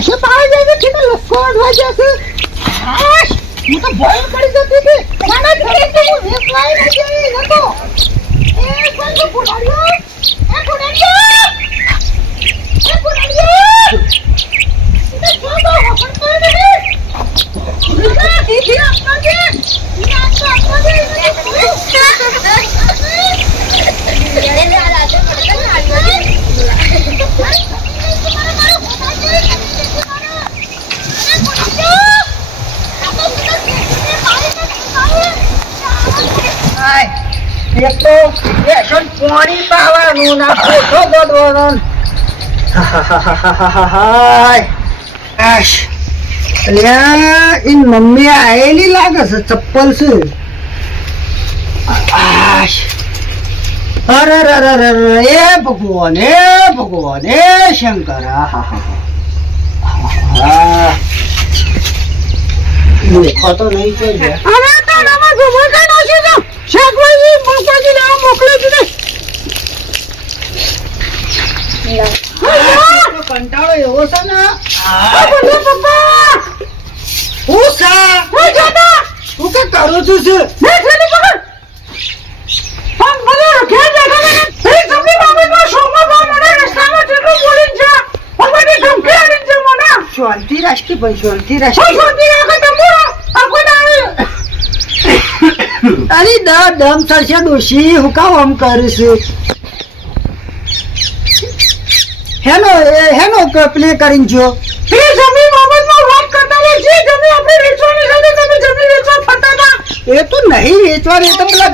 ભેંસે પાડે જાય છે કે લસકોડ હોય જશે હાશ હું તો ભય પડી જતી હતી મારા ઘરે તો હું વેચવાઈ નથી નતો એ કોઈ તો બોલાવ્યો એ બોલાવ્યો એ બોલાવ્યો એ તો હોકન કરે ને દીદી આપવા દે દીદી આપવા દે એક તો બેસન પાણી પાવાનું ના પોતો ગોડવાનો આશ અલ્યા इन મમ્મી આયેલી લાગે છે ચપ્પલ છે આશ અરે રે રે રે એ ભગવાન એ શંકર દેખો તો નહીં છે અરે તારામાં જમો કે નાખી દો શાકભાજી મોકલી દે મોકલી દે કંટાળો એવો છે ને પપ્પા હું સા હું જતા તું કે કરું છું છે બેઠેલી પકડ પણ મને ઘેર બેઠા મને એ જમણી બાબતમાં શોમાં બા મને રસ્તામાં જેટલું બોલી છે મને ધમકી આવી છે મને શાંતિ રાખી ભાઈ શાંતિ શું રાખી શાંતિ રાખે તમુરો આ કોઈ ના અરે દમ સરસે ડોશી હું કામ આમ કરું છું હેનો પ્લે કરીને જો એ જમીન બાબતમાં વાત કરતા હોય જે જમીન આપણે વેચવાની સાથે તમે જમીન વેચવા ફરતા હતા એ તો નહીં વેચવાની તો પેલા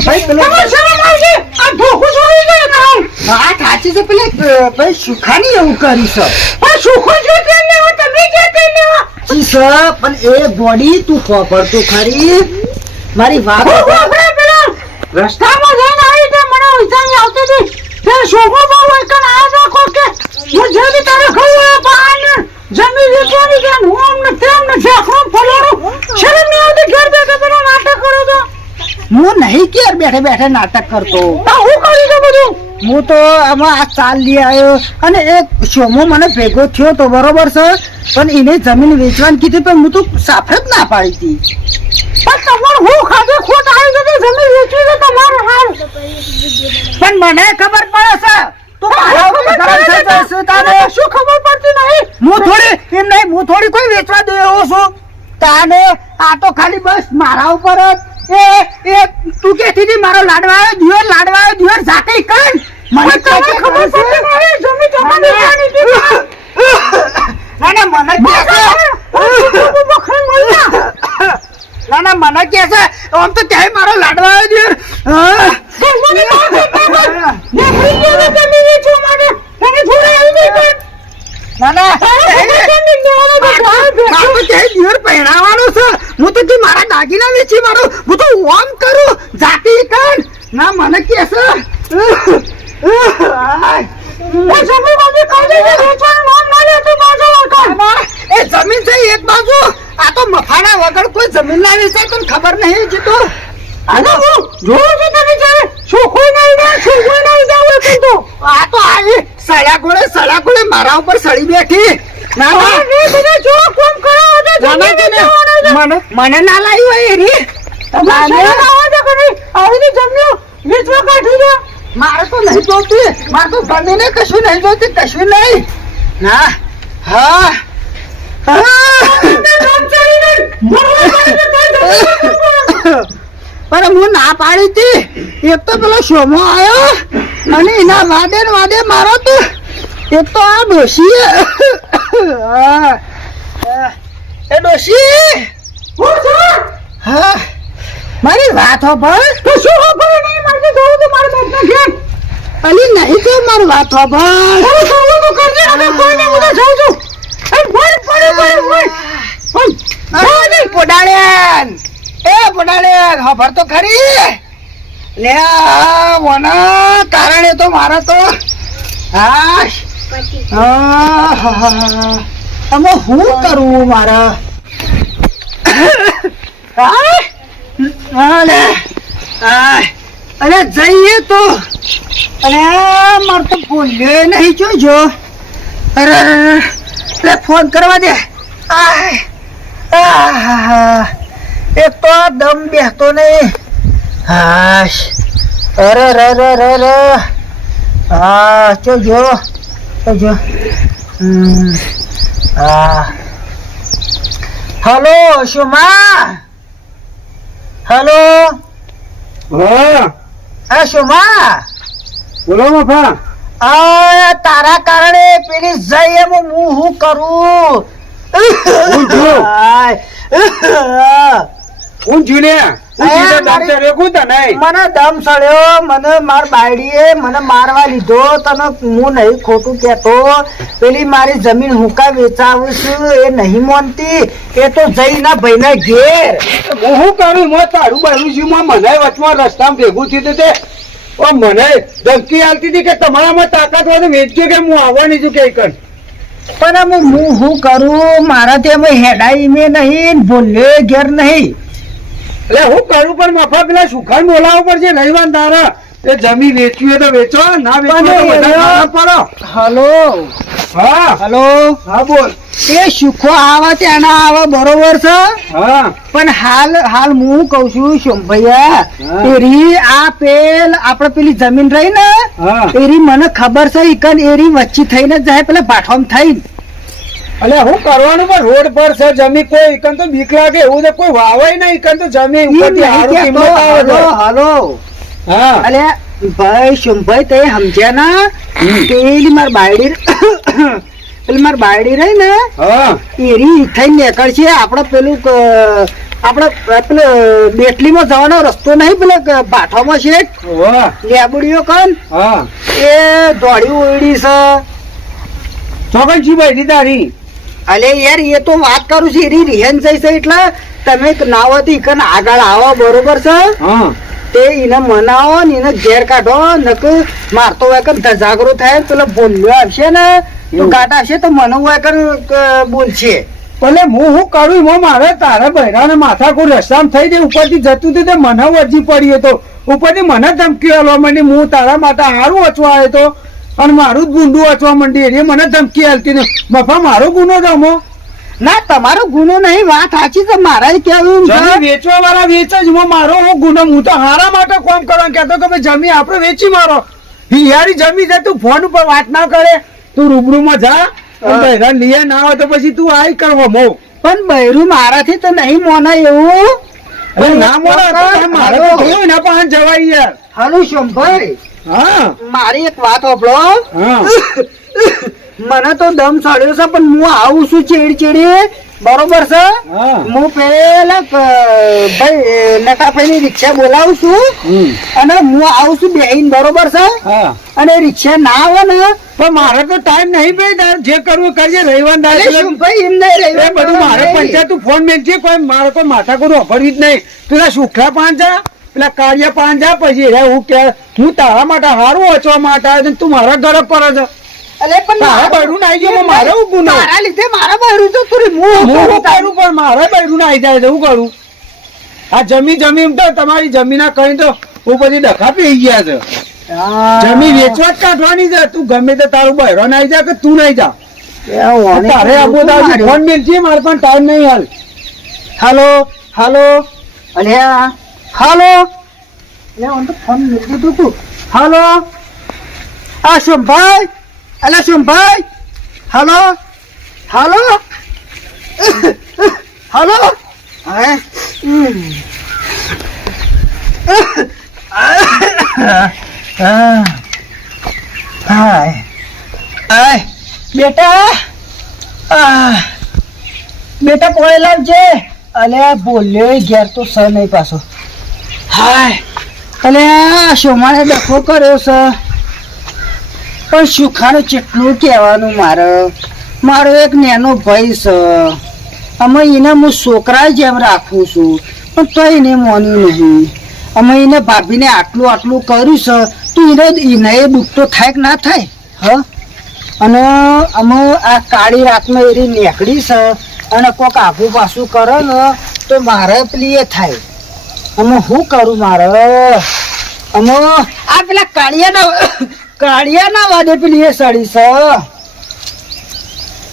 ભાઈ પેલો તમારે શરમ આવશે આ ધોકું છોડી દે ના વાત સાચી છે પેલે ભાઈ સુખાની એવું કરી છે પણ સુખો જો તે લેવો તમે જે તે લેવો જી સર પણ એ બોડી તું ખબર તો ખરી મારી વાત આપણે પેલા રસ્તામાં જઈને આવી તે મને વિચારી આવતી હતી તે શોભો બહુ હોય કે આ રાખો કે હું જેવી તારે ખવું પાન જમીન વેચવાની છે હું અમને તેમ ને ઝાખરો ફલોડું શરમ નહીં આવતી ઘેર બેઠા પેલા નાટક કરો તો હું નહીં ક્યારે બેઠે બેઠે નાટક કરતો હું કરી દઉં બધું હું તો આમાં આ ચાલ લઈ આવ્યો અને એક શોમો મને ભેગો થયો તો બરોબર છે પણ એને જમીન વેચવાની કીધી પણ હું તો સાફ જ ના પાડી હતી પણ તમારે હું ખાધે ખોટ આવી જતી જમીન વેચવી તો તમારે હાલ પણ મને ખબર પડે છે તું મારા ઉપર ગરમ થઈ જશે તારે શું ખબર પડતી નહીં હું થોડી એમ નહીં હું થોડી કોઈ વેચવા દે એવો છું તાને આ તો ખાલી બસ મારા ઉપર જ એ તું કેતી હતી મારો લાડવાયો દિયોર જાતે કર મને તો ખબર પડતી નહીં જમીન જમાની જાણી હતી ના મને કે મને કે છે આમ તો ક્યાંય મારો લાડવાયો દિયોર હું તો મારા દાગીના વેચી મારો હું તો ઓમ કરું જાતિ કર ના મને કે છે એ જમીન છે એક બાજુ આ તો મફાના વગર કોઈ જમીન ના વેચાય તો ખબર નહીં જીતો આ તો સળ્યા ગોળે મારા ઉપર સળી બેઠી મને ના લાવી હોય રે મારે તો નહીં જોતી મારે તો ગમીને કશું નહીં જોતી કશું નહીં ના હા પણ હું ના પાડી હતી એક તો પેલો શોમો આવ્યો અને એના વાદે મારો તો એક તો આ ડોશી એ ડોશી હા મારી વાત હોભળ તો શું ખબર નહીં મારે જવું તો મારે બાપના ઘેર અલી નહીં તો મારી વાત હોભળ કરજે હવે કોઈને હું તો જાઉં છું પોડાળ્યા ખબર તો ખરી લે વના કારણે તો મારા તો હાશ અમે શું કરવું મારા અરે જઈએ તો અરે મારે તો બોલ્યો નહીં જોજો અરે લે ફોન કરવા દે. આય. આહ. એક તો દમ બેસતો નહીં. હાશ. અરે રે રે રે રે. હા જો. હા. હલો શુમા. હલો. હા શુમા. બોલો મફા. તારા કારણે પેલી જઈ એમ હું કરું. મને દમ સડ્યો. મને માર બાયડીએ મને મારવા લીધો. તને હું નહીં ખોટું કેતો. પેલી મારી જમીન હુંકા વેચાવું છું એ નહીં માનતી. એ તો જઈના ભાઈના ઘેર. હું કરું હું તારું બારું છું મને વચમાં રસ્તામાં ભેગું થયું તે મને ધમકી આવતી હતી કે તમારામાં તાકાત હોય તો વેચજો કે હું આવવાની છું કે પણ હું શું કરું. મારા ત્યાં હેડાઈ મેં નહીં બોલે ઘેર નહીં. એટલે હું કરું પણ મફા પેલા સુખાન બોલાવવા પડશે રવિવાર તારા એ જમીન વેચવી હોય તો વેચો ના વેચો પડો. હલો. હા હલો. હા બોલ. એ સુખો આવે ત્યાંના આવે બરોબર છે. હા પણ હાલ હું કઉ છું શોમભૈયા એરી આ આપડે પેલી જમીન રહી ને એરી મને ખબર છે ઈકન એરી વચ્ચે થઈને જાય પેલા ભાઠોમ થઈ. એટલે હું કરવાનું પણ રોડ પર છે જમીન કોઈ ઈકન તો બીક લાગે એવું તો કોઈ વાવાય નહીં ઈકન તો જમીન ઉપરથી હારું કિંમત આવે છે. હલો. હા અલે ભાઈ શોમભાઈ તે સમજ્યા ના પેલી મારી બાયડી રહી ને એરી થઈને નીકળશે. આપડે પેલું આપડે પેલું બેટલીમાં જવાનો રસ્તો નહીં પેલો ભાઠામાં છે લેબડીઓ કન એ દોડી ઓળી છે. ચોકન છી ભાઈ તારી. અલે યાર એ તો વાત કરું છું એરી રિહેન જઈશે એટલે તમે ના હોય તો ઈકન આગળ આવો બરોબર છે. તે એને મનાવો ને એને ઘેર કાઢો નક મારતો હોય કે ધજાગરો થાય પેલો બોલ્યો આવશે ને તો ગાટ આવશે તો મને હોય કે બોલશે. ભલે હું કરું મારે તારા બહેરાને માથા કોઈ રસ્તામાં થઈ જાય ઉપરથી જતું હતું તે મને વરજી પડી હતો ઉપરથી મને ધમકી હાલવા માંડી. હું તારા માટે હારું વચવા આવ્યો હતો અને મારું જ ગુંડું વચવા માંડી એ મને ધમકી હાલતી ને મફા મારો ગુનો રમો. ના તમારો ગુનો નહીં વાત સાચી છે. મારા કેવું વેચવા વાળા વેચે જ મારો ગુનો. હું તો હારા માટે કોમ કરવાનું કેતો કે જમી આપડે વેચી મારો હિયારી જમી છે. તું ફોન ઉપર વાત ના કરે તું રૂબરૂમાં જા બહેરા લીએ ના હોય તો પછી તું આઈ કરવા મો. પણ બહેરું મારાથી તો નહીં મોના એવું ના મોના મારે તો થયું ને પણ જવાય યાર. હાલો શોમભાઈ. હા મારી એક વાત સાંભળો. મને તો દમ ચડ્યો છે પણ હું આવું છું ચેડી બરોબર છે. હું પેલા ભાઈ નટાભાઈ ની રિક્ષા બોલાવું છું અને હું આવું છું બેહીન બરોબર છે. અને રિક્ષા ના આવે ને પણ મારે તો ટાઈમ નહીં ભાઈ જે કરવું કરજે રવિવાર ભાઈ એમ નહીં બધું મારે પંચાયત તું ફોન મેળજે કોઈ મારે કોઈ માથા કોઈ ઓફરવી જ નહીં. પેલા સુખા પાંજા પેલા કાર્ય પાંજા પછી હું કે હું તારા માટે હારું વચવા માટે આવ્યો તું મારા ઘરે પર જ મારા બૈરું ના આવી ગયો મારે ગુનો મારા લીધે મારા બૈરું તો તું હું કરું પણ મારા બૈરું ના આવી જાય હું કરું. આ જમીન તો તમારી જમીન કઈ તો હું બધી ડખા પી ગયા છે. જમીન વેચવા જ કાઢવાની છે. તું ગમે તે તારું બૈરો ના આવી જાય કે તું નહીં જા તારે ફોન મેળજી મારે પણ ટાઈમ નહીં હાલ. હાલો હાલો અલ્યા હાલો ફોન મેળજી તું. હાલો આ શોમભાઈ. અલા શોમભાઈ. હાલો હાલો હાલો. બેટા પોળે લાવજે. અલે બોલ્યો ઘેર તો સ નહીં પાછો. હાય અલે શોમાને ડખો કર્યો છે પણ સુખાનું કેટલું કહેવાનું. મારો એક નાનો ભાઈ છે અમે એને હું છોકરા જેમ રાખું છું પણ તો એને માન્યું નહીં. અમે એને ભાભીને આટલું કર્યું છે તો એને દુઃખ તો થાય કે ના થાય. અને અમે આ કાળી રાતમાં એરી નીકળી છે અને કોઈક આઘું પાછું કરે ને તો મારે પેલી એ થાય. અમે શું કરું મારે અમે આ પેલા કાળિયા ના વાદે પેલી એ સડી છે.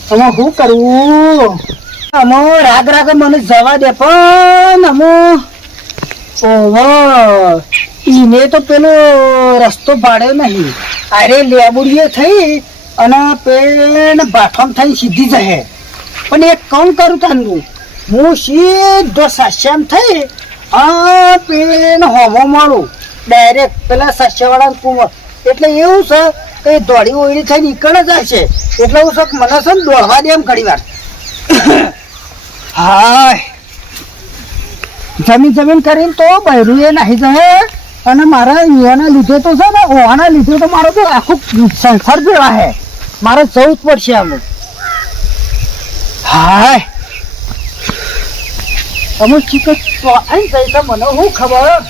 હવે શું કરવું? અમો રાગ રાગ મને જવા દે, પણ અમો ઓહો ઈને તો પેલો રસ્તો પાડ્યો નહીં. અરે લેબુડીએ થઈ અને પેન બાથમ થઈ સીધી જશે. પણ એક કામ કરું તાનું, હું સીધો સાસ્યામ થઈ પેન હોમો મારું ડાયરેક્ટ પેલા સાસ્યાવાળા કુંવર. એટલે એવું છે કે દોડી ઓળી થઈ નીકળ જાય છે. એટલે હું શક મને છે ને દોડવા દે એમ ઘડી વાર. હાય જમીન કરીને તો બૈરું એ નાહી જાય. અને મારા એના લીધે તો છે ને ઓવાના લીધે તો મારો તો આખું સંસાર ભેળા હે. મારે જવું જ પડશે આમ. હાય અમુક ચીકટ તો આઈ જાય તો મને શું ખબર.